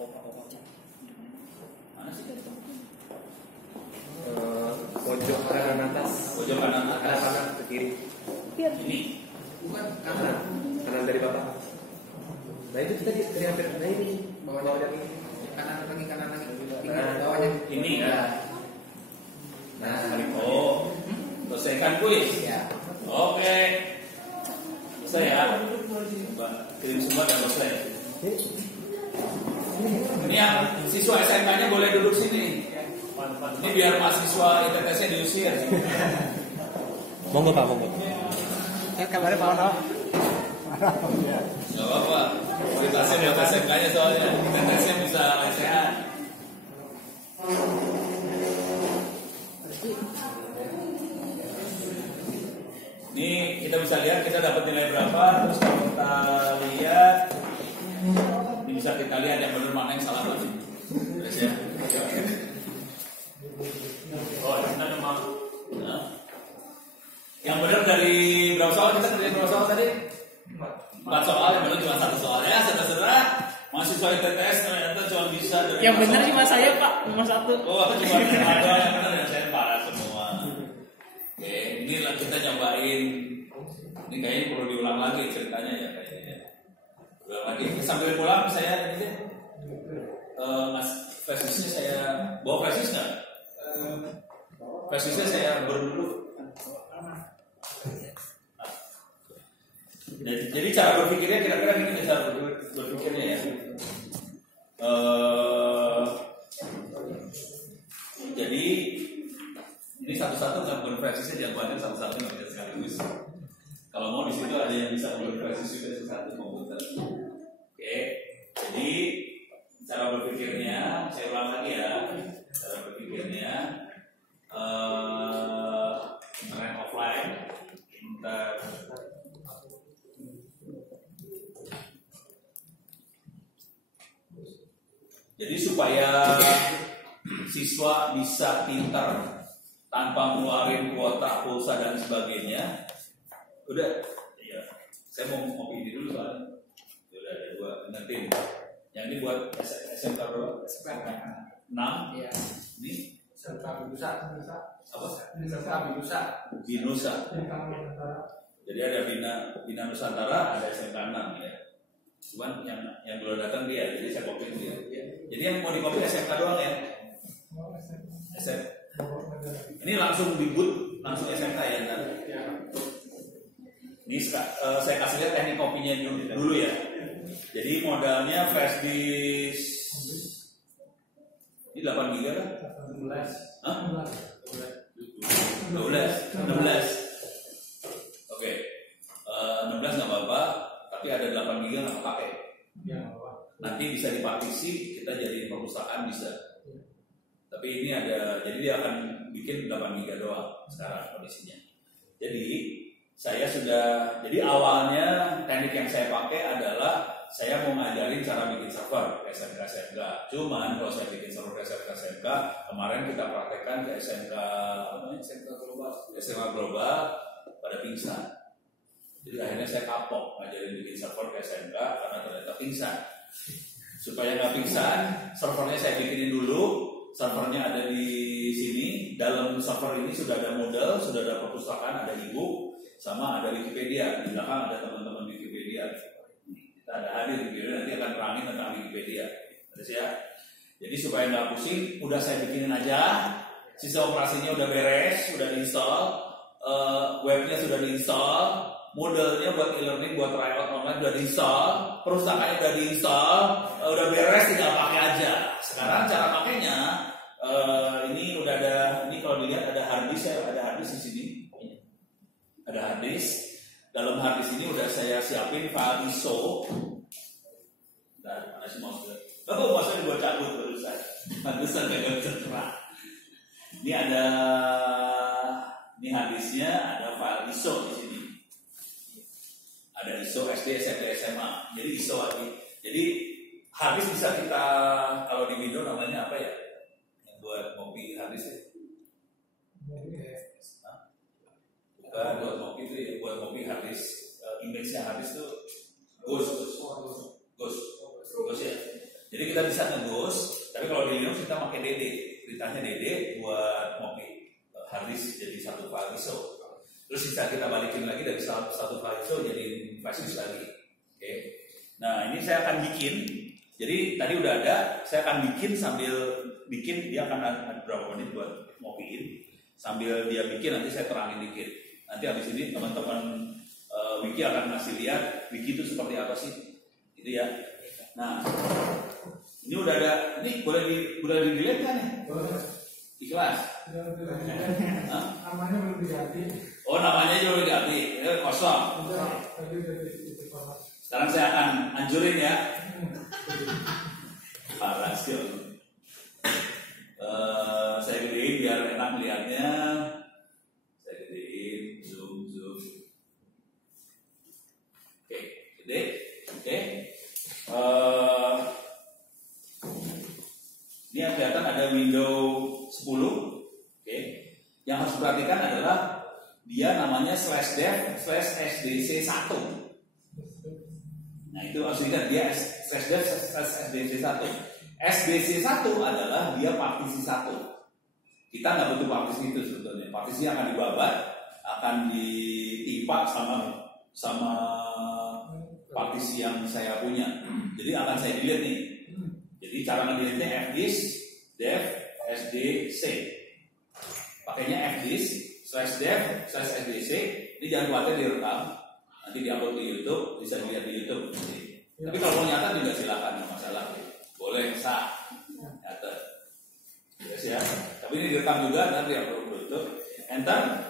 Mana sih dari kamu? Pojok kanan atas. Pojok kanan atas. Kanan ke kiri. Ini Bukan kanan. Kanan dari bapak. Nah itu kita dari hampir. Nah ini bawah yang ini. Kanan lagi. Bawahnya. Ini ya. Nah, oh, selesaikan kuis. Ya. Oke. Selesai ya. Coba kirim semua dan selesai. Ini yang siswa SMK-nya boleh duduk sini. Ini biar mahasiswa ITTS-nya diusir. Monggo Pak, monggo. Kabarnya Pak Ono. Gak apa-apa. Kualitasnya di atas SMK-nya soalnya ITTS-nya bisa lesehan. Ini kita bisa lihat kita dapat nilai berapa. Terus kalau kita lihat, ini bisa kita lihat yang benar mana yang salah tadi. Terus ya. Oh, kita memang. Nah. Yang benar dari berapa soal kita kerjain berapa soal tadi? 4 soal, yang benar cuma 1 soal ya, saudara-saudara. Mahasiswa ITTS ternyata cuma bisa dari yang benar cuma saya Pak, nomor 1. Oh, cuma ada yang benar yang saya parah semua. Oke, ini lah kita nyobain. Ini kayaknya perlu diulang lagi ceritanya ya kayaknya. Ulang lagi. Sambil pulang saya ini deh. Mas flashdisknya saya bawa flashdisk nggak? Flashdisknya saya dulu. Jadi cara berpikirnya kira-kira gini cara berpikirnya ya. Jadi ini satu-satu nggak konversinya diapain satu-satu nggak bisa sekaligus. Kalau mau di situ ada yang bisa konversi juga satu komputer. Oke, jadi cara berpikirnya saya ulang lagi ya. Cara berpikirnya internet offline, jadi supaya siswa bisa pintar tanpa ngeluarin kuota, pulsa dan sebagainya. Udah, ya. Saya mau ngopi ini dulu soalnya. Udah ada 2 nanti. Yang ini buat SMK berapa? SMK 6. Iya. Ini SMK Binusa. apa? SMK Binusa. Binusa. Jadi ada Bina Nusantara, ada SMK 6 ya. Cuman yang belum datang dia, jadi saya kopi dia. Jadi yang mau dikopi SMK doang ya. SMK. Ini langsung di boot, langsung SMK ya ntar. Ini saya kasih lihat teknik kopinya dulu ya. Jadi modalnya flash disk ini 8 GB kan? 16. Hah? 16. Oke. 16 nggak apa-apa, tapi ada 8 GB nggak pakai. Nanti bisa dipartisi, kita jadi perpustakaan bisa. Tapi ini ada, jadi dia akan bikin 8 GB doang sekarang kondisinya. Jadi jadi awalnya teknik yang saya pakai adalah saya mau ngajarin cara bikin server ke SMK. Cuman kalau saya bikin server ke SMK, kemarin kita praktekkan ke SMK Global pada pingsan. Jadi akhirnya saya kapok ngajarin bikin server ke SMK karena ternyata pingsan. Supaya nggak pingsan, servernya saya bikinin dulu. Servernya ada di sini. Dalam server ini sudah ada model, sudah ada perpustakaan, ada e-book, sama ada Wikipedia. Di belakang ada teman-teman Wikipedia. Kita ada hadir Wikipedia, nanti akan terangin tentang Wikipedia. Terus ya. Jadi supaya nggak pusing, udah saya bikinin aja. Sisa operasinya udah beres, udah diinstal, webnya sudah diinstal, modelnya buat e-learning, buat tryout online udah diinstal, perpustakaannya udah diinstal, udah beres, tinggal pakai aja. Sekarang cara pakainya, ini udah ada, ini kalau dilihat ada hard disk, ada hard disk di sini, ada hard disk. Dalam hard disk ini udah saya siapin file ISO. Dan mana sih mouse? Oh, maksudnya buat cabut terusan, pantesan gak cerah. Ini ada, ini hard disknya, ada file ISO di sini. Ada ISO SD, SMP, SMA. Jadi ISO lagi. Jadi hard disk bisa kita, kalau di Windows namanya apa ya? Yang buat ngopi hard disk ya? Bukan buat ngopi itu ya, buat ngopi hard disk. Image-nya hard disk itu Ghost ya. Jadi kita bisa nge-ghost, tapi kalau di Linux kita pakai DD, ceritanya DD buat copy hard disk jadi satu file ISO. Terus bisa kita balikin lagi dari satu file ISO jadi flash disk lagi. Oke. Nah ini saya akan bikin. Jadi tadi udah ada, saya akan bikin sambil bikin, dia akan ada berapa menit buat ngopiin. Sambil dia bikin nanti saya terangin dikit. Nanti habis ini teman-teman Wiki akan ngasih lihat Wiki itu seperti apa sih, gitu ya. Nah, ini udah ada, ini boleh dilihat kan ya? Boleh. Ikhlas. Namanya belum diganti. Oh, namanya juga belum diganti. Ini kosong. Sekarang saya akan anjurin ya. Parah sih. Saya gedein biar enak melihatnya. Saya gedein, zoom. Oke, gede. Oke. Ini yang kelihatan ada window 10. Oke. Yang harus diperhatikan adalah dia namanya /dev/sdc1. Nah, itu harus diingat dia /dev/sdc1. SDC1 adalah dia partisi 1. Kita nggak butuh partisi itu sebetulnya. Partisi akan dibabat, akan ditimpa sama partisi yang saya punya. Jadi akan saya delete nih. Jadi cara nge-delete-nya fdisk dev sdc. Pakainya fdisk/dev/sdc. Ini jangan khawatir direkam. Nanti diupload di YouTube, bisa dilihat di YouTube. Tapi kalau mau nyata juga silakan, nggak masalah. Boleh sah. Nyata. Yes, ya. Tapi ini direkam juga, nanti diupload di YouTube. Enter.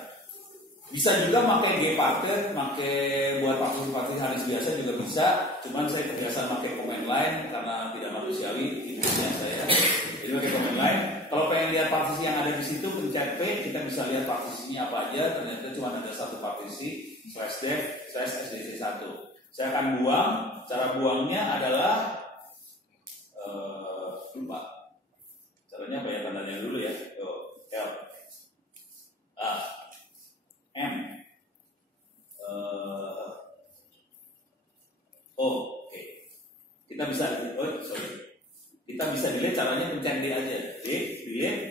Bisa juga pakai gparted, pakai buat partisi hadis biasa juga bisa. Cuman saya kebiasaan pakai command line karena tidak manusiawi intinya saya. Jadi pakai command line. Kalau pengen lihat partisi yang ada di situ, pencet P, kita bisa lihat partisinya apa aja. Ternyata cuma ada satu partisi /dev/sdc1. Saya akan buang. Cara buangnya adalah lupa. Caranya apa ya, tandanya dulu ya. L A M oke. Kita bisa kita bisa delete, caranya pencet D aja. Delete,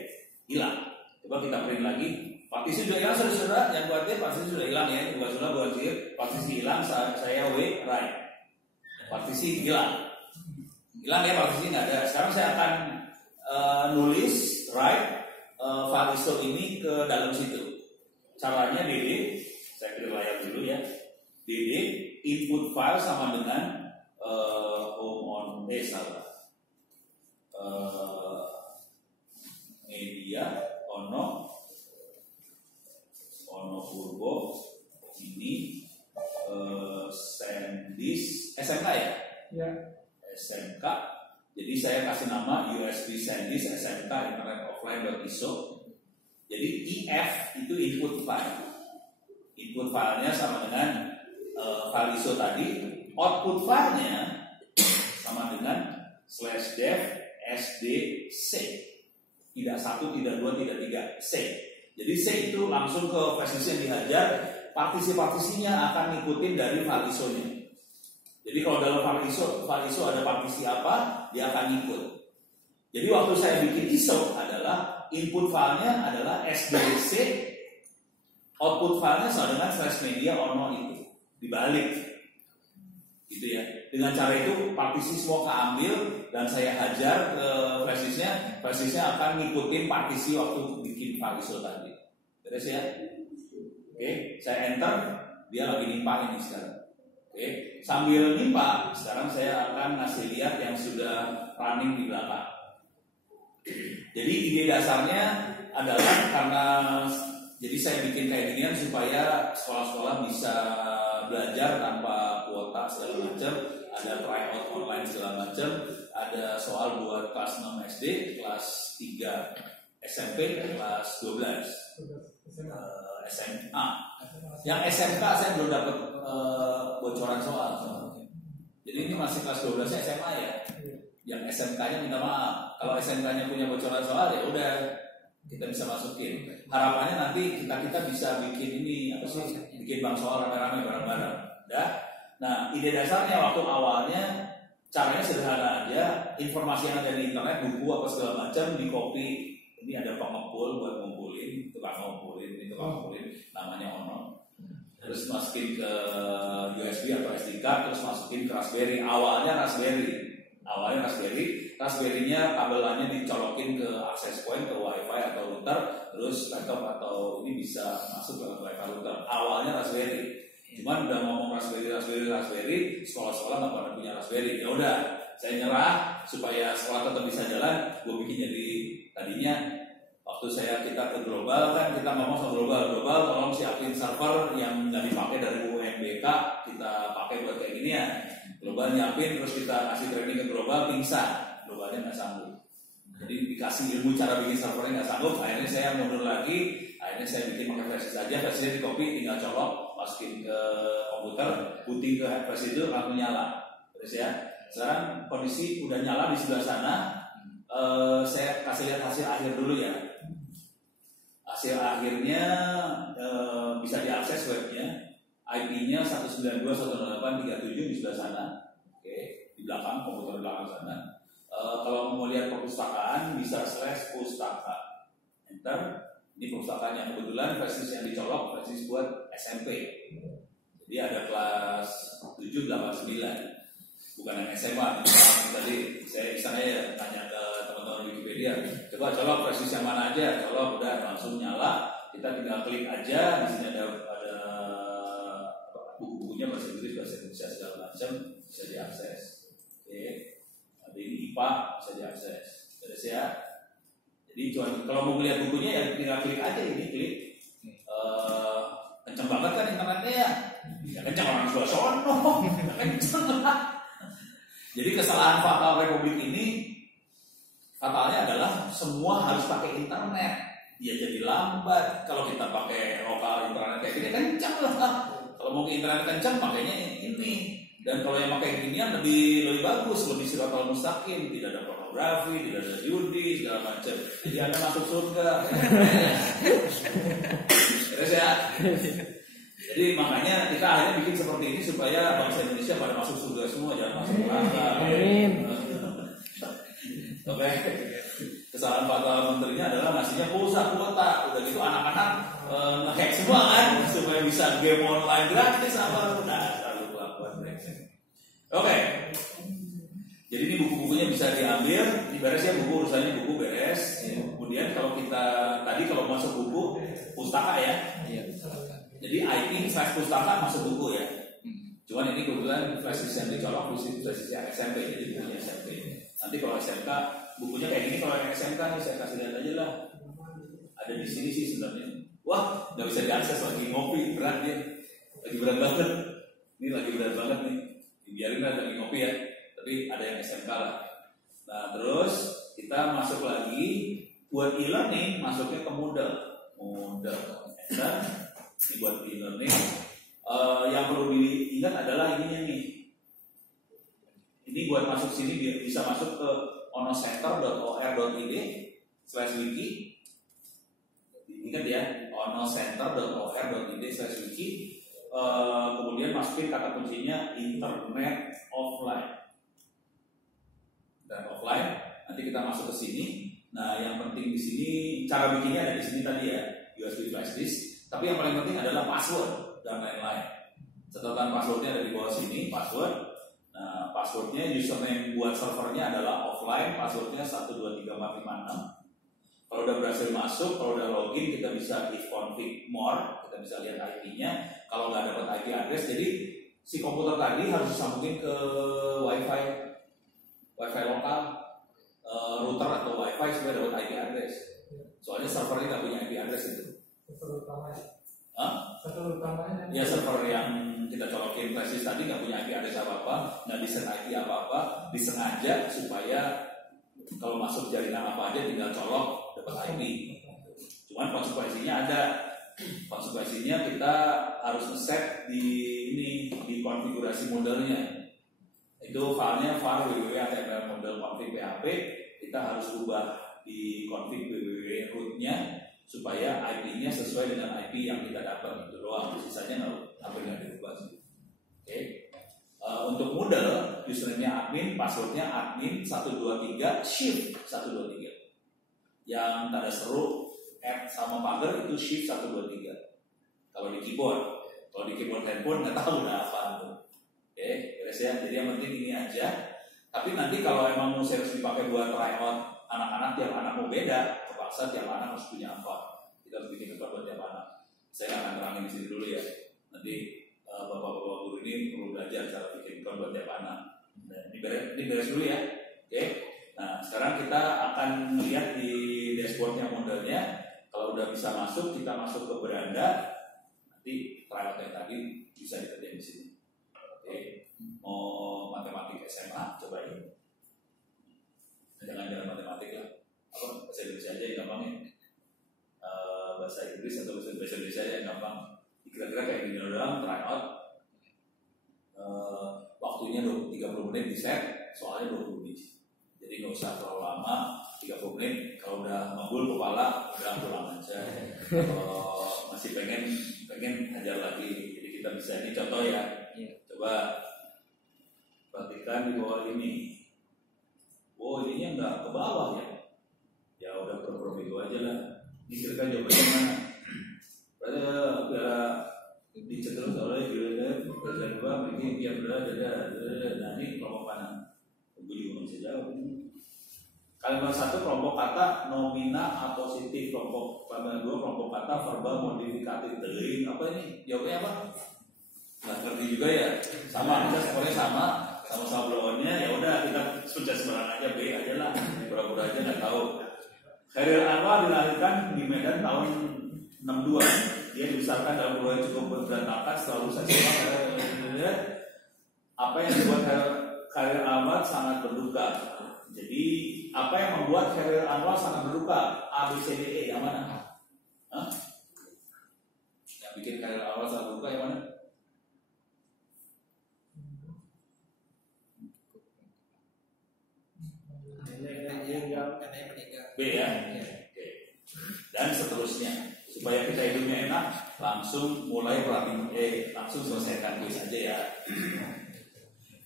hilang. Coba kita print lagi. Partisi sudah hilang, saudara. Yang buatnya partisi sudah hilang ya. Buat saudara buat partisi hilang. Saya write. Partisi hilang. Hilang ya, partisi nggak ada. Sekarang saya akan nulis write file ISO ini ke dalam situ. Caranya DD, saya kirim layar dulu ya. DD input file sama dengan media ono Purbo ini SanDisk SMK ya? Ya. SMK. Jadi saya kasih nama USB SanDisk SMK Internet Offline.iso. Jadi IF itu input file. Input filenya sama dengan file ISO tadi. Output filenya sama dengan /dev sdc. Tidak 1, tidak 2, tidak 3. C. Jadi C itu langsung ke flash disk yang dihajar. Partisi-partisinya akan ngikutin dari file ISO-nya. Jadi kalau dalam file ISO ada partisi apa, dia akan ngikut. Jadi waktu saya bikin ISO adalah input filenya adalah SDC, output filenya sama dengan /media ono itu dibalik, gitu ya. Dengan cara itu partisi semua keambil dan saya hajar ke flash disknya akan ngikutin partisi waktu bikin file ISO tadi. Terus ya, oke, saya enter, dia lagi nimpa ini sekarang. Oke, sambil nimpa, sekarang saya akan ngasih lihat yang sudah running di belakang. Jadi ide dasarnya adalah karena jadi saya bikin kayak ginian supaya sekolah-sekolah bisa belajar tanpa kuota segala macam, ada tryout online segala macam, ada soal buat kelas 6 SD, kelas 3 SMP, kelas 12 SMA. Yang SMK saya belum dapat bocoran soal. Jadi ini masih kelas 12-nya SMA ya. Yang SMK-nya minta maaf. Kalau SMK-nya punya bocoran soal ya udah kita bisa masukin. Harapannya nanti kita bisa bikin ini apa sih? Bikin bank soal rame-rame bareng-bareng. Nah, ide dasarnya waktu awalnya caranya sederhana aja, informasi yang ada di internet, buku apa segala macam, di copy. Ini ada pengepul buat ngumpulin, tukang ngumpulin, namanya Ono. Terus masukin ke USB atau SD card, terus masukin ke Raspberry. Awalnya Raspberry-nya kabelannya dicolokin ke access point, ke WiFi atau router, terus laptop atau ini bisa masuk ke WiFi router. Awalnya Raspberry. Cuman udah ngomong Raspberry, sekolah-sekolah nggak pada punya Raspberry. Ya udah, saya nyerah supaya sekolah tetap bisa jalan. Gue bikin jadi tadinya waktu kita ke global kan kita ngomong soal global tolong siapin server yang nggak dipakai dari UNBK kita pakai buat kayak gini ya. Global nyiapin terus kita kasih training ke global pingsan, globalnya nggak sanggup. Jadi dikasih ilmu cara bikin servernya nggak sanggup. Akhirnya saya mundur lagi. Akhirnya saya bikin pakai flash saja, flashnya di copy, tinggal colok, masukin ke komputer, booting ke flash itu langsung nyala. Terus ya, sekarang kondisi udah nyala di sebelah sana. Saya kasih lihat hasil akhir dulu ya. Hasil akhirnya bisa diakses webnya. IP-nya 192.168.37 di sebelah sana. Oke, di belakang komputer belakang sana. Kalau mau lihat perpustakaan bisa /pustaka. Enter. Ini perpustakaannya kebetulan versi yang dicolok versi buat SMP. Jadi ada kelas 7, 8, 9. Bukan yang SMA. Tadi saya tanya ke teman-teman Wikipedia. Coba colok versi yang mana aja. Colok udah langsung nyala. Kita tinggal klik aja. Di sini ada buku-bukunya bahasa Inggris, bahasa Indonesia segala macam bisa diakses. Oke. Ada ini IPA bisa diakses. Terus ya. Jadi kalau mau melihat bukunya ya tinggal klik aja ini klik. Kenceng banget kan internetnya ya. Ya kenceng orang sebelah sono. Kenceng lah. Jadi kesalahan fatal Republik ini fatalnya adalah semua harus pakai internet. Ya jadi lambat. Kalau kita pakai lokal internet kayak gini kenceng lah. Kalau mau ke internet kencang makanya ini. Dan kalau yang pakai ginian lebih bagus, lebih siratal mustaqim, tidak ada pornografi, tidak ada judi segala macam. Jadi Anda masuk surga. Terus ya. Jadi makanya kita akhirnya bikin seperti ini supaya bangsa Indonesia pada masuk surga semua, jangan masuk neraka. Amin. Oke. Kesalahan fatal menterinya adalah ngasihnya pulsa kuota. Udah gitu anak-anak nge-hack semua kan supaya bisa game online gratis apa udah terlalu kelakuan mereka. Oke. Jadi ini buku-bukunya bisa diambil, beres ya buku urusannya buku beres. Kemudian kalau kita tadi kalau masuk buku pustaka ya. Jadi IP/pustaka masuk buku ya. Cuman ini kebetulan flash disk yang dicolok flash disk SMP jadi bukunya SMP. Nanti kalau SMK bukunya kayak gini, kalau yang SMK nih saya kasih lihat aja lah. Ada di sini sih sebenarnya. Wah, nggak bisa diakses lagi ngopi, berat dia. Lagi berat banget. Ini lagi berat banget nih. Dibiarin lah lagi ngopi ya. Tapi ada yang SMK lah. Nah terus kita masuk lagi buat e-learning masuknya ke Moodle. Dan ini buat e-learning. Yang perlu diingat adalah ininya nih. Ini buat masuk sini bisa masuk ke onocenter.or.id/wiki. Ingat ya, onocenter.or.id/wiki. Kemudian masukin kata kuncinya internet offline. Dan offline, nanti kita masuk ke sini. Nah, yang penting di sini cara bikinnya ada di sini tadi ya, USB flash disk. Tapi yang paling penting adalah password dan lain-lain. Catatan passwordnya ada di bawah sini, password. Nah, passwordnya username buat servernya adalah offline, passwordnya 123456. Kalau udah berhasil masuk, kalau udah login kita bisa if config more, kita bisa lihat IP-nya. Kalau nggak dapat IP address, jadi si komputer tadi harus disambungin ke WiFi lokal, router atau WiFi supaya dapat IP address. Soalnya servernya nggak punya IP address itu. Server utamanya. Server utamanya. Ya server yang kita colokin flash disk tadi nggak punya IP address apa-apa, nggak diset IP apa-apa, disengaja supaya kalau masuk jaringan apa aja tinggal colok dapat IP. Cuman konsekuensinya ada. Konsekuensinya kita harus nge-set di konfigurasi modelnya. Itu filenya var www.html model config php. Kita harus ubah di config www root-nya supaya IP-nya sesuai dengan IP yang kita dapat itu doang. Sisanya hampir nggak diubah sih. Oke. untuk Moodle username-nya admin, passwordnya admin 123 shift 123. Yang tanda seru add sama pagar itu shift 123. Kalau di keyboard handphone nggak tahu udah apa tuh. Oke, beres ya. Jadi yang penting ini aja. Tapi nanti kalau emang mau serius dipakai buat tryout anak-anak, tiap anak mau beda, terpaksa tiap anak harus punya account. Kita harus bikin account buat tiap anak. Saya akan terangin di sini dulu ya. Nanti bapak-bapak guru ini perlu belajar cara bikin account buat tiap anak. Nah, ini beres dulu ya. Oke. Nah, sekarang kita akan melihat di dashboardnya modelnya. Kalau udah bisa masuk, kita masuk ke beranda. Nanti tryout yang tadi bisa dikerjain di sini. Oke. Mau matematik SMA, cobain. Jangan matematik lah. Apa bahasa Indonesia aja yang gampang ya. Bahasa Inggris atau bahasa Indonesia aja yang gampang. Kira-kira kayak gini doang, tryout. Waktunya 30 menit di set, soalnya 20 biji. Jadi nggak usah terlalu lama, 30 menit. Kalau udah mabul kepala, udah pulang aja. Kalau masih pengen ajar lagi. Jadi kita bisa, ini contoh ya. Coba perhatikan di bawah ini. Oh, ininya nggak ke bawah ya. Ya udah pura-pura itu aja lah. Ini kira-kira jawabannya mana? Pada dicat terus oleh Julian Presiden Bang, ini dia berada. Nah ini kelompok mana? Gue juga bisa jawab. Kalimat 1 kelompok kata nomina apositif, kelompok kalimat 2 kelompok kata verbal modifikatif. Tering apa ini? Jawabnya apa? Nggak ngerti juga ya. Sama, kita semuanya sama blowannya. Ya udah kita sudah sembarang aja B aja lah. Pura-pura aja nggak tahu. Khairil Anwar dilahirkan di Medan tahun 62. Dia dibesarkan dalam keluarga cukup berantakan, selalu saya apa yang membuat Khairil Anwar sangat berduka. Jadi apa yang membuat Khairil Anwar sangat berduka? A, B, C, D, E yang mana? Hah? Yang bikin Khairil Anwar sangat berduka yang mana? B ya? Oke. Dan seterusnya. Supaya kita hidupnya enak, langsung mulai langsung selesaikan kuis aja ya.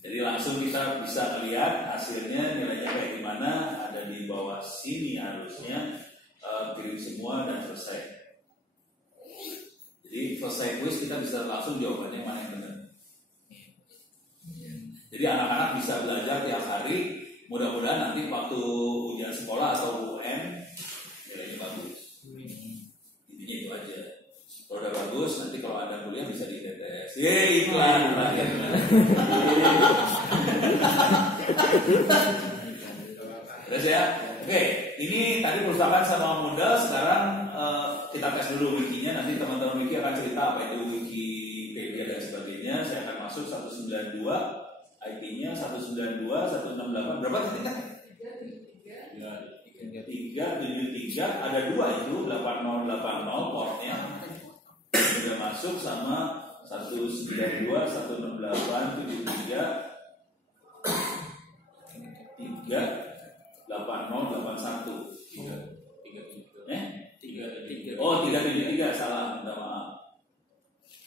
Jadi langsung kita bisa lihat hasilnya, nilainya kayak gimana, ada di bawah sini harusnya, kirim semua dan selesai. Jadi selesai kuis kita bisa langsung jawabannya mana yang benar. Jadi anak-anak bisa belajar tiap hari. Mudah-mudahan nanti waktu ujian sekolah atau UN nilainya bagus. Intinya itu aja. Kalau udah bagus, nanti kalau ada kuliah bisa di TTS. Iklan. Terus ya. Oke, ini tadi perusahaan sama Moodle. Sekarang kita tes dulu wikinya. Nanti teman-teman wiki akan cerita apa itu Wikipedia dan sebagainya. Saya akan masuk 192. IP-nya 192, 168, berapa titiknya? 373, ada 2 itu 8080 portnya sudah masuk sama 192, 168, 73, 38081. 373. Oh, 373 salah, minta maaf.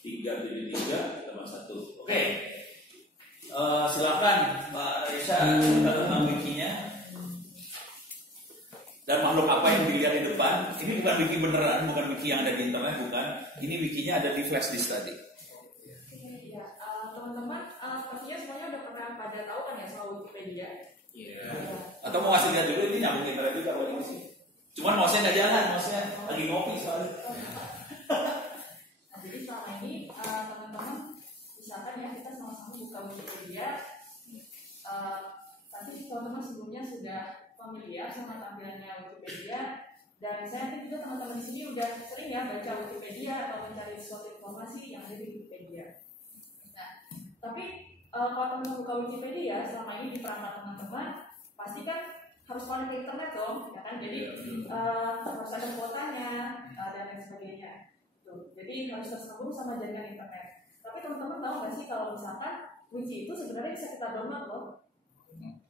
37381. Oke. Silakan Mbak Resha tentang wikinya dan makhluk apa yang dilihat di depan. Ini bukan wiki beneran, bukan wiki yang ada di internet, bukan. Ini wikinya ada di flash disk tadi. Ya, teman-teman, pastinya semuanya udah pernah pada tahu kan ya soal Wikipedia. Iya. Atau mau kasih lihat dulu, ini nyambung internet juga kalau ini sih. Cuman mouse-nya nggak jalan, mouse-nya lagi ngopi soalnya. Nah, jadi selama ini teman-teman misalkan ya kita sama-sama buka Wikipedia, pasti teman-teman sebelumnya sudah familiar sama tampilannya Wikipedia, dan saya yakin juga teman-teman di sini udah sering ya baca Wikipedia atau mencari suatu informasi yang ada di Wikipedia. Nah, tapi kalau teman-teman buka Wikipedia selama ini di perangkat teman-teman, pasti kan harus connect ke internet dong, ya kan? Jadi harus ada kuotanya dan lain sebagainya. Tuh, jadi harus tersambung sama jaringan internet. Tapi teman-teman tahu nggak sih kalau misalkan wiki itu sebenarnya bisa kita download loh.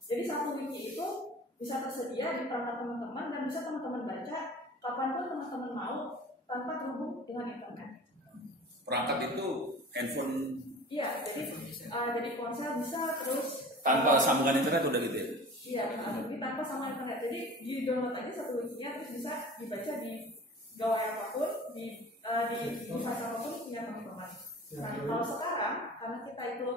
Jadi satu wiki itu bisa tersedia di perangkat teman-teman dan bisa teman-teman baca kapanpun teman-teman mau tanpa terhubung dengan internet. Perangkat itu handphone Iya, jadi ponsel bisa terus Tanpa sambungan internet udah gitu ya? Iya, ini tanpa sama internet. Jadi di download aja satu wikinya terus bisa dibaca di gawai apapun, di device apapun punya teman-teman. Nah, kalau sekarang karena kita itu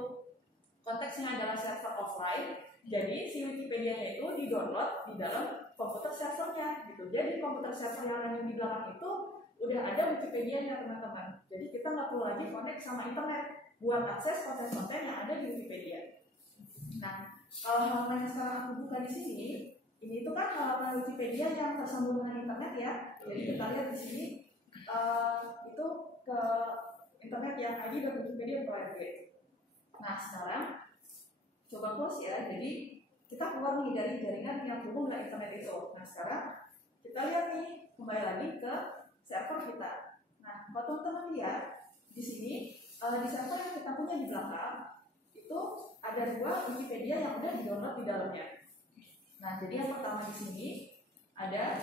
konteksnya adalah server offline, jadi si Wikipedia-nya itu di-download di dalam komputer servernya gitu. Jadi komputer server yang ada di belakang itu udah ada Wikipedia-nya teman-teman. Jadi kita nggak perlu lagi connect sama internet buat akses konten-konten yang ada di Wikipedia. Nah, kalau halaman yang sekarang aku buka di sini, ini itu kan halaman Wikipedia yang tersambung dengan internet ya. Jadi kita lihat di sini itu ke internet yang id.wikipedia.org. Nah, sekarang coba close ya. Jadi kita keluar nih dari jaringan yang terhubung dengan internet itu. Nah, sekarang kita lihat nih kembali lagi ke server kita. Nah, kalau teman-teman lihat di sini di server yang kita punya di belakang itu ada dua Wikipedia yang udah di-download di dalamnya. Nah, jadi yang pertama di sini ada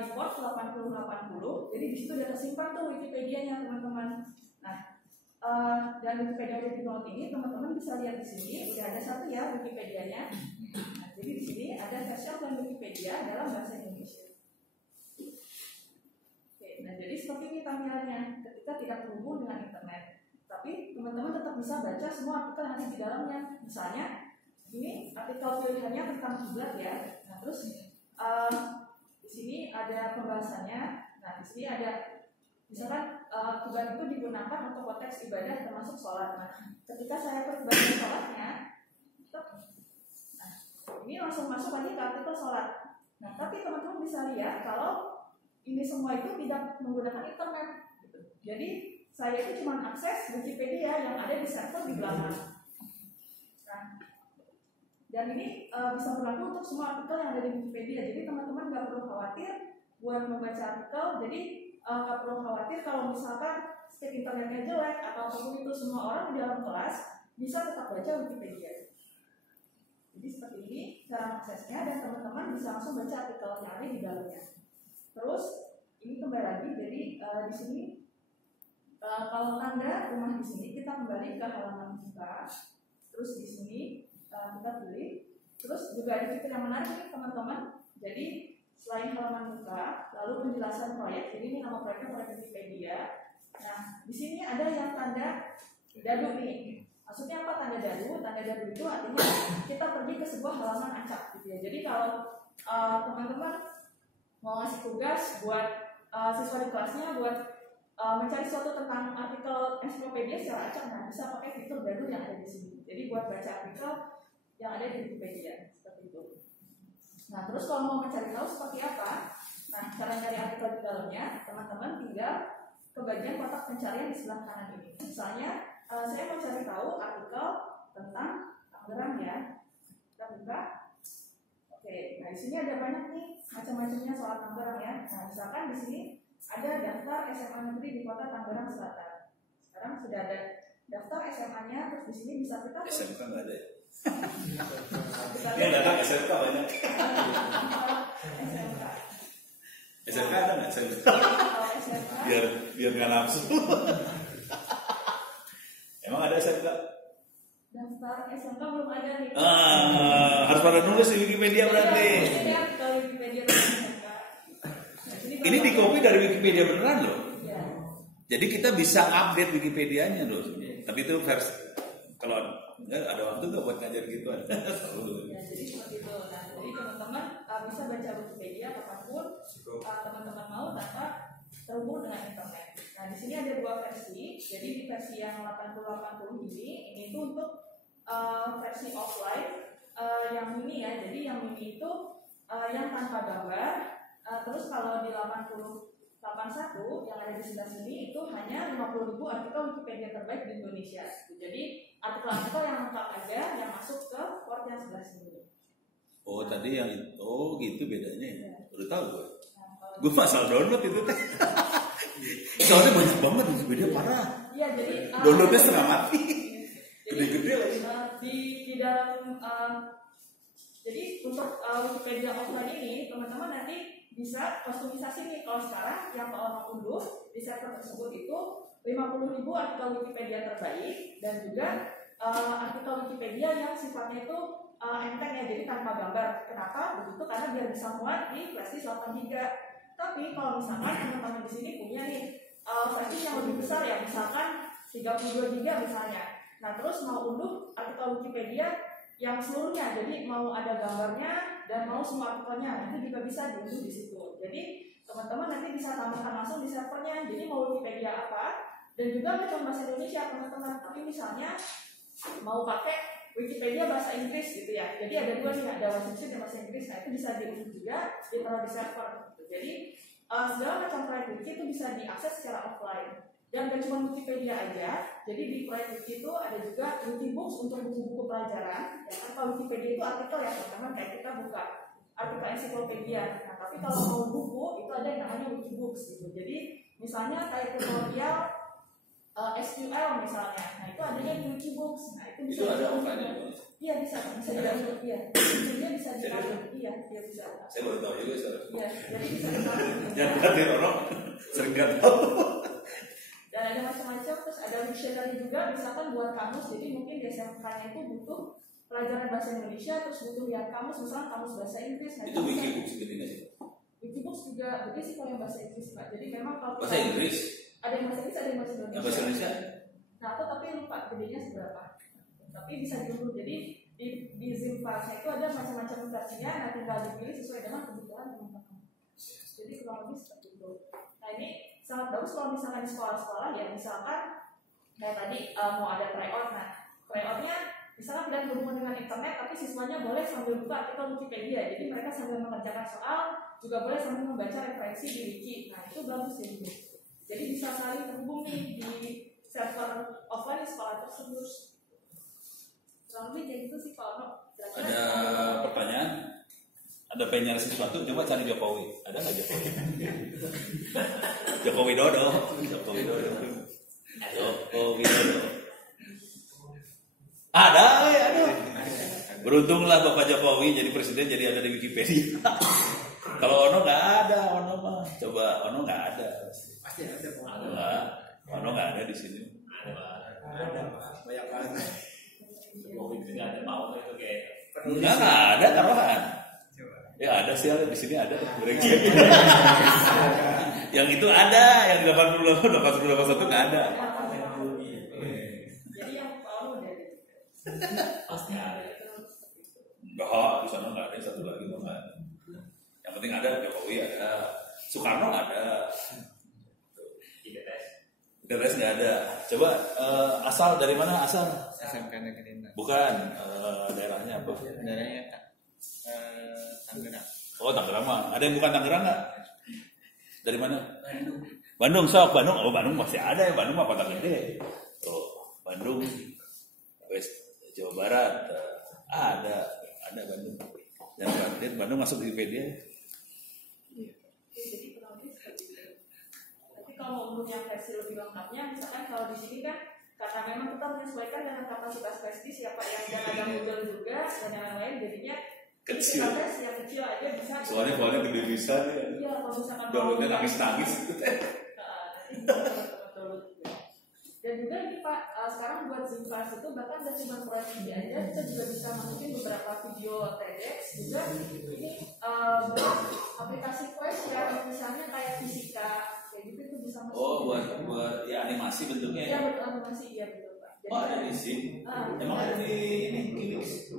di port 8080. Jadi di situ udah tersimpan tuh Wikipedia-nya teman-teman. Nah, dan Wikipedia yang di-download ini teman-teman bisa lihat di sini udah ada satu ya Wikipedia-nya. Nah, jadi di sini ada versi offline Wikipedia dalam bahasa Indonesia. Oke, nah jadi seperti ini tampilannya ketika tidak terhubung dengan internet. Tapi teman-teman tetap bisa baca semua artikel yang ada di dalamnya. Misalnya ini artikel pilihannya tentang kiblat ya. Nah terus di sini ada pembahasannya. Nah di sini ada misalkan kiblat itu digunakan untuk konteks ibadah termasuk sholat. Nah ketika saya klik bagian sholatnya, nah ini langsung masuk lagi ke artikel sholat. Nah tapi teman-teman bisa lihat kalau ini semua itu tidak menggunakan internet. Gitu. Jadi saya itu cuma akses Wikipedia yang ada di server di belakang. Nah, dan ini bisa berlaku untuk semua artikel yang ada di Wikipedia. Jadi teman-teman nggak perlu khawatir buat membaca artikel. Jadi nggak perlu khawatir kalau misalkan speed internetnya jelek atau apapun itu, semua orang di dalam kelas bisa tetap baca Wikipedia. Jadi seperti ini cara aksesnya dan teman-teman bisa langsung baca artikel yang ada di dalamnya. Terus ini kembali lagi, jadi di sini kalau tanda rumah di sini kita kembali ke halaman kita. Terus di sini kita pilih. Terus juga ada fitur yang menarik nih teman-teman. Jadi selain halaman muka, lalu penjelasan proyek. Jadi ini nama proyeknya proyek Wikipedia. Nah di sini ada yang tanda dadu nih. Maksudnya apa tanda dadu? Tanda dadu itu artinya kita pergi ke sebuah halaman acak gitu ya. Jadi kalau teman-teman mau ngasih tugas buat siswa di kelasnya buat mencari sesuatu tentang artikel ensiklopedia secara acak, nah bisa pakai fitur dadu yang ada di sini. Jadi buat baca artikel yang ada di Wikipedia seperti itu. Nah terus kalau mau mencari tahu seperti apa, nah cara cari artikel di dalamnya, teman-teman tinggal ke bagian kotak pencarian di sebelah kanan ini. Misalnya saya mau cari tahu artikel tentang Tangerang ya. Kita buka. Oke, nah di sini ada banyak nih macam-macamnya soal Tangerang ya. Nah misalkan di sini ada daftar SMA negeri di kota Tangerang Selatan. Sekarang sudah ada daftar SMA-nya, terus di sini bisa kita SMK nggak ada ya? kita Ini datang SMK banyak. SMK. SMK ada nggak SMK? Kalau SMK Biar nggak nafsu. Emang ada SMK? daftar SMK belum ada nih. Harus pada nulis di Wikipedia berarti. Ini artikel Wikipedia tentang SMK. Nah, Ini di copy dari Wikipedia beneran loh. Ya. Jadi kita bisa update Wikipedia-nya loh. Tapi itu versi kalau ada waktu nggak buat ngajar gituan. Ya, jadi seperti itu. Nah, jadi teman-teman bisa baca Wikipedia kapanpun teman-teman mau tanpa terhubung dengan internet. Nah, di sini ada dua versi. Jadi di versi yang 8080 ini itu untuk versi offline yang mini ya. Jadi yang mini itu yang tanpa gambar. Terus kalau di 8081 yang ada di sebelah sini itu hanya 50.000 artikel Wikipedia terbaik di Indonesia. Jadi artikel-artikel yang lengkap aja yang masuk ke port yang sebelah sini. Oh tadi yang oh gitu bedanya ya. Udah tahu gue. Nah, Gue masalah download itu teh. Soalnya banyak banget Wikipedia parah. iya jadi Downloadnya setengah mati. jadi, Gede-gede lagi. di dalam jadi untuk Wikipedia offline ini teman-teman nanti bisa kustomisasi nih. Kalau sekarang yang mau unduh di server tersebut itu 50.000 artikel Wikipedia terbaik dan juga artikel Wikipedia yang sifatnya itu enteng ya, jadi tanpa gambar. Kenapa begitu? Karena biar bisa muat di flash disk 8 GB. Tapi kalau misalkan teman-teman di sini punya nih flash disk yang lebih besar ya, misalkan 32 GB misalnya. Nah terus mau unduh artikel Wikipedia yang seluruhnya, jadi mau ada gambarnya dan mau semua artikelnya, itu juga bisa diunduh di situ. Jadi teman-teman nanti bisa tambahkan langsung di servernya. Jadi mau Wikipedia apa, dan juga nggak cuma bahasa Indonesia teman-teman, tapi misalnya mau pakai Wikipedia bahasa Inggris gitu ya. Jadi ada dua nih, ada bahasa Inggris dan bahasa Inggris. Nah itu bisa diunduh juga, ditaruh di server. Jadi segala macam proyek wiki itu bisa diakses secara offline. Dan gak cuma Wikipedia aja, jadi di proyek wiki itu ada juga Wikibooks untuk buku-buku pelajaran. Ya kan, kalau Wikipedia itu artikel ya teman-teman, kayak kita buka artikel ensiklopedia. Nah tapi kalau mau buku itu ada yang namanya Wikibooks gitu. Jadi misalnya kayak tutorial SQL misalnya, nah itu adanya di Wikibooks. Nah itu bisa. Itu ada offline-nya? Iya bisa didownload. Iya, bisa didownload. Iya bisa. Saya baru tahu juga saya. Iya, jadi bisa didownload. Jangan hati orang sering nggak tahu. Dan ada macam-macam, terus ada dictionary juga, misalkan buat kamus. Jadi mungkin di SMK-nya itu butuh pelajaran bahasa Indonesia, terus butuh lihat kamus, misalkan kamus bahasa Inggris. Nah, itu Wikibooks segede sih. Wikibooks juga gede sih kalau yang bahasa Inggris, Pak. Jadi memang kalau Bahasa Inggris. ada yang bahasa Inggris, ada yang bahasa Indonesia. Bahasa Indonesia. Nah, aku tapi lupa gedenya seberapa. Tapi bisa diunduh. Jadi di zip file itu ada macam-macam versinya. Nah, tinggal dipilih sesuai dengan kebutuhan teman-teman. Jadi kurang lebih seperti itu. Nah, ini sangat bagus kalau misalkan di sekolah-sekolah ya, misalkan kayak tadi mau ada tryout. Nah, tryoutnya misalkan tidak berhubungan dengan internet, tapi siswanya boleh sambil buka artikel Wikipedia. Jadi mereka sambil mengerjakan soal juga boleh sambil membaca referensi di wiki. Nah, itu bagus ya gitu. Jadi bisa saling terhubung nih di server offline di sekolah tersebut. Kurang lebih kayak gitu sih kalau Ada pertanyaan? Ada pengen nyari sesuatu? Coba cari Jokowi. Ada nggak Jokowi? Jokowi Dodo. Ada. Beruntunglah Bapak Jokowi jadi presiden, jadi ada di Wikipedia. Kalau Ono nggak ada, Ono mah. Coba Ono nggak ada. Pasti ada. Ono nggak ada di sini. Ada banyak banget. Jokowi itu nggak ada mau itu kayak. Nggak ada taruhan. Ya ada sih, di sini ada. Yang itu ada, yang 80 nggak ada. jadi yang kalau udah Pasti ada. Enggak, di sana nggak ada, satu lagi nggak ada. Yang penting ada Jokowi, ada Soekarno, ada. ITS nggak ada. Coba asal dari mana asal? SMK Negeri Indah. Bukan daerahnya apa? Daerahnya Tangerang. Oh Tangerang mah. Ada yang bukan Tangerang nggak? Dari mana? Bandung sok Bandung. Oh Bandung masih ada ya, Bandung mah kota gede. Oh Bandung, West Jawa Barat ada Bandung. Dan Bandung masuk di Wikipedia. jadi kurang lebih seperti itu. Tapi kalau untuk yang versi lebih lengkapnya, misalkan kalau di sini kan karena memang kita menyesuaikan dengan kapasitas flash disk siapa yang dan ada model juga dan yang lain, jadinya Kecil. kita yang kecil aja bisa. Soalnya gede bisa ya. Iya, kalau misalkan Downloadnya nangis-nangis. Dan juga ini Pak, sekarang buat Zoom class itu bahkan gak cuma proyek ini aja, kita juga bisa masukin beberapa video TEDx juga. Ini buat aplikasi quest yang misalnya kayak fisika kayak gitu itu bisa masukin. Oh buat ya animasi bentuknya ya. Iya buat animasi, iya betul Pak. Jadi, Oh ada di sini. Emang ada di ini Kiwix.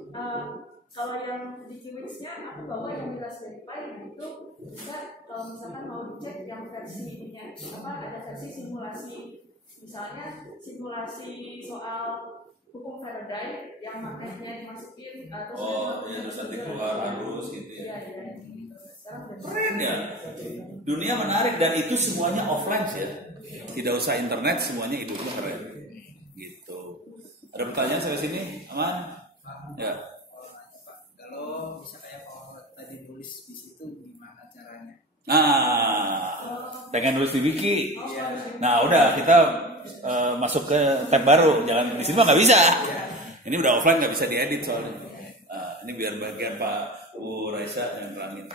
kalau yang di Kiwix-nya aku bawa yang di Raspberry Pi gitu, bisa kalau misalkan mau dicek yang versinya apa, ada versi simulasi, misalnya simulasi soal hukum Faraday yang magnetnya dimasukin terus terus nanti keluar arus gitu ya. Iya gitu. Sekarang Keren ya. Dunia menarik dan itu semuanya offline ya. Tidak usah internet, semuanya itu keren. Gitu. Ada pertanyaan sampai sini? Aman? Ya. Kalau bisa kayak kalau tadi nulis di situ gimana caranya? Nah, pengen nulis di wiki. Nah, udah kita masuk ke tab baru. Jangan di sini mah nggak bisa. Ini udah offline, nggak bisa diedit soalnya. Ini biar bagian Pak Bu Raisa yang terangin.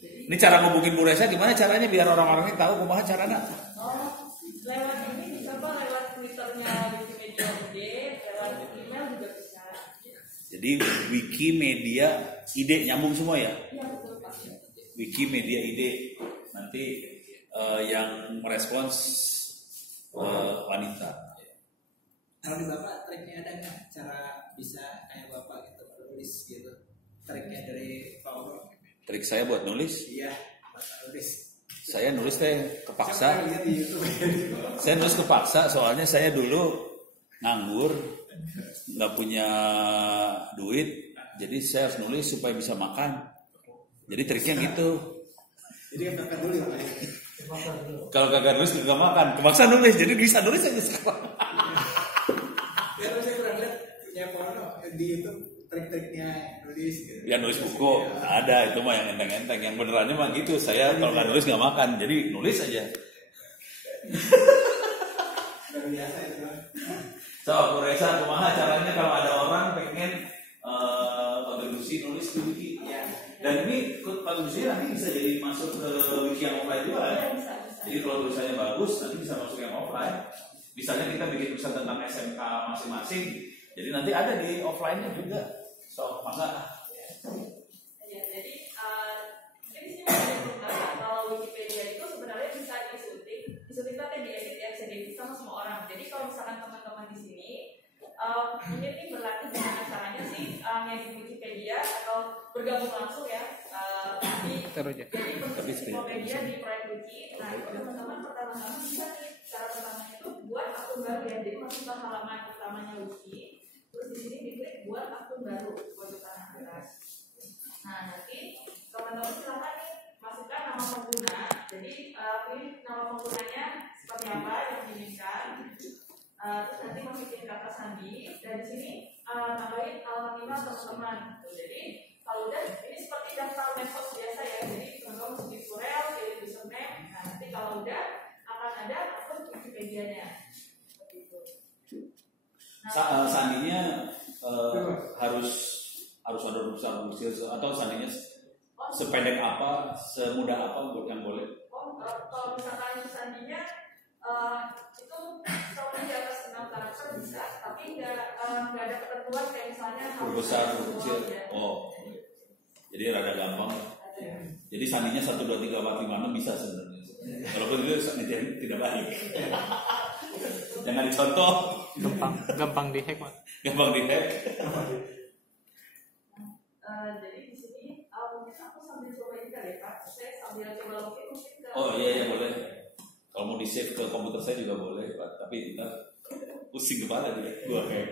Ini cara ngubungin Bu Raisa gimana caranya biar orang-orang ini tahu kumaha caranya? lewat ini bisa Pak Jadi Wikimedia ide nyambung semua ya. Iya betul Pak. Wikimedia ide nanti yang merespons wanita. Kalau di Bapak triknya ada nggak cara bisa kayak Bapak gitu nulis gitu? Triknya dari Power? Trik saya buat nulis, Iya, Bapak nulis. saya nulis teh Siapa kepaksa. yang lihat di YouTube? Saya nulis kepaksa soalnya saya dulu nganggur, nggak punya duit, jadi saya harus nulis supaya bisa makan. Jadi triknya gitu. Jadi kan Bapak dulu ya. Kalau kagak nulis nggak makan, kepaksa nulis, jadi bisa nulis aja sekarang. Ya terus saya pernah lihat punya porno di YouTube trik-triknya nulis gitu. Ya nulis buku, ada itu mah yang enteng-enteng. Yang benerannya mah gitu. Saya kalau nggak nulis nggak makan, jadi nulis aja. Luar biasa itu. So, Bu Reza, kumaha caranya kalau ada orang pengen kontribusi nulis di wiki? Iya. Dan ini kontribusi nanti bisa jadi masuk ke wiki yang offline juga. Iya Ya? bisa bisa. Jadi kalau tulisannya bagus, nanti bisa masuk yang offline. Misalnya kita bikin tulisan tentang SMK masing-masing, jadi nanti ada di offline-nya juga. So, masa Ya, jadi mungkin di sini ada yang bertanya kalau Wikipedia itu sebenarnya bisa disuntik itu nanti diedit ya, bisa diedit sama semua orang. Jadi kalau misalkan teman-teman di sini mungkin ini berlatih gimana caranya sih ngedit Wikipedia atau bergabung langsung ya jadi Wikipedia di proyek Wiki. Nah itu teman-teman pertama-tama bisa nih cara pertamanya itu buat akun baru ya. Jadi masuk ke halaman utamanya Wiki, terus di sini diklik buat akun baru pojok kanan atas. Nah nanti teman-teman silakan nih masukkan nama pengguna. Jadi pilih nama penggunanya seperti apa yang diinginkan. Terus nanti masukin kata sandi dan di sini tambahin alamat email teman-teman. Jadi kalau udah ini seperti daftar medsos biasa ya. Jadi teman-teman masukin URL, pilih username. Nah nanti kalau udah akan ada akun Wikipedia-nya. Seperti itu. Nah, sandinya harus ada urusan kecil atau sandinya sependek apa, semudah apa buat yang boleh? Kalau misalkan sandinya itu kalau di atas 6 karakter bisa, tapi nggak ada ketentuan kayak misalnya Berbesar, kecil. Ya. Oh, jadi rada gampang. Jadi sandinya 1, 2, 3, 4, 5, 6 bisa sebenarnya. Walaupun itu tidak baik. Jangan dicontoh. Gampang dihack, Mas. Gampang dihack. Jadi di sini mungkin aku sambil coba ini kali ya Pak. Saya sambil coba login mungkin ke. Oh iya boleh. Kalau mau di save ke komputer saya juga boleh Pak. Tapi kita pusing kepala juga. Gua kayak.